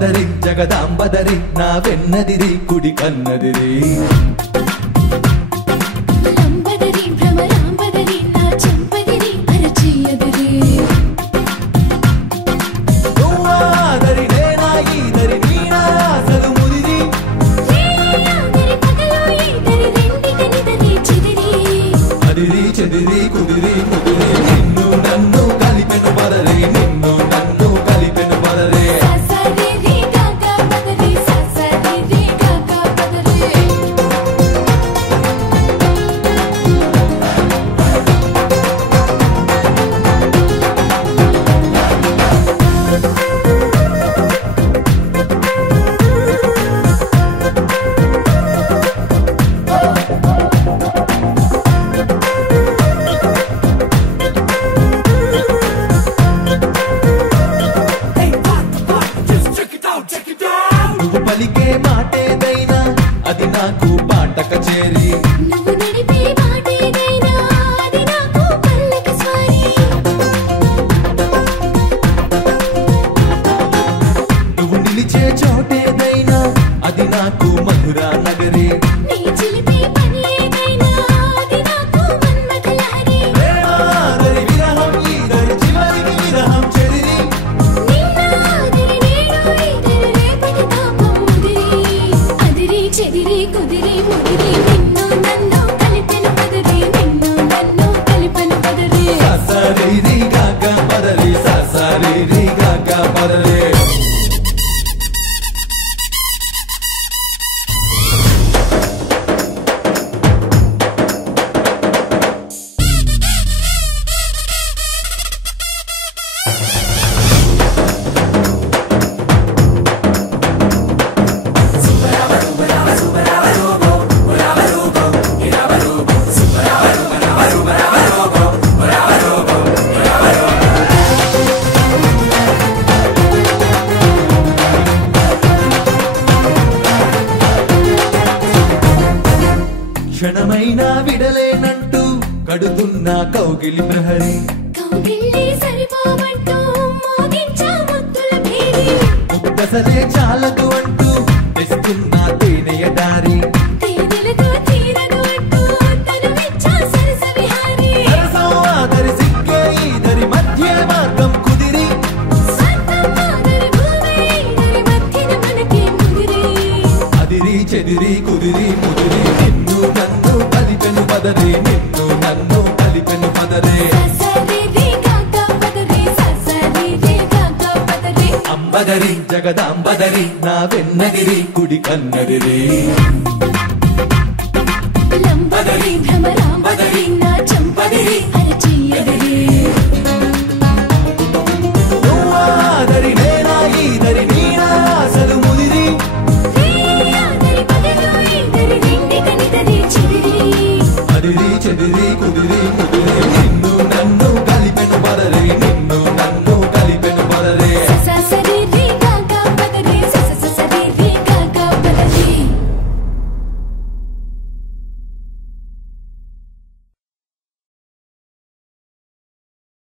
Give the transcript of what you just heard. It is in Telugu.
లంబదరి జగదాంబదరి నా వెన్నదిరి కుడి కన్నదిరి లంబదరి భ్రమరాంబదరి నా చెంపదిరి అరచేయదిరి నువ్వాదరి నేనా ఈదరి నీనా అసలు ముదిరి లేయాదరి పగలో ఈదరి రెండిటనిదరి చెదిరి అదిరి చెదిరి కుదిరి ముదిరి నిన్ను నన్ను కలిపెను పదరి నిన్ను నన్ను కలిపెను పదరి ససరి రి గగ పదరి ససరి రి గగ పదరి నువ్వు పలికే మాటేదైనా అది నాకు పాట కచేరి నువ్వు నడిపే మాటేదైనా అది నాకు పల్లకి స్వారీ నువ్వు నిలిచే చోటేదైనా అది నాకు మధురా నగరి నీ చిలిపే పని ఏదైనా అది నాకు మన్మథలహరి ప్రేమాదరి విరహం ఈదరి చివరికి విరహం చెదిరి నిన్నాదిరి నేడు ఈదరి రేపటి తాపం ముదిరి అదిరి చెదిరి కుదిరి ముదిరి నిన్ను నన్ను కలిపెను పదరి నిన్ను నన్ను కలిపెను పదరి ససరి రి గగ పదరి ససరి రి గగ పదరి క్షణమైనా విడలేనంటూ కడుతున్న కౌగిలి ప్రహరి కౌగిళ్ళి సరిపోవంటూ మోగించా ముద్దుల భేరి ముద్దసలే చాలదు అంటూ తెస్తున్న తేనెయ దారి తేనెలతో తీరదు అంటూ తనువిచ్చా సరస విహారి సరసం ఆదరి సిక్కే ఈదరి మధ్య మార్గం కుదిరి స్వర్గం ఆదరి భూమి ఈదరి మధ్యన మనకే ముదిరి అదిరి చెదిరి కుదిరి ముదిరి నిన్ను నన్ను కలిపెను పదరి నిన్ను నన్ను కలిపెను పదరి ససరి రి గగ పదరి ససరి రి గగ పదరి అంబదరి జగదాంబదరి నా వెన్నగిరి కుడి కన్నదిరి లంబదరి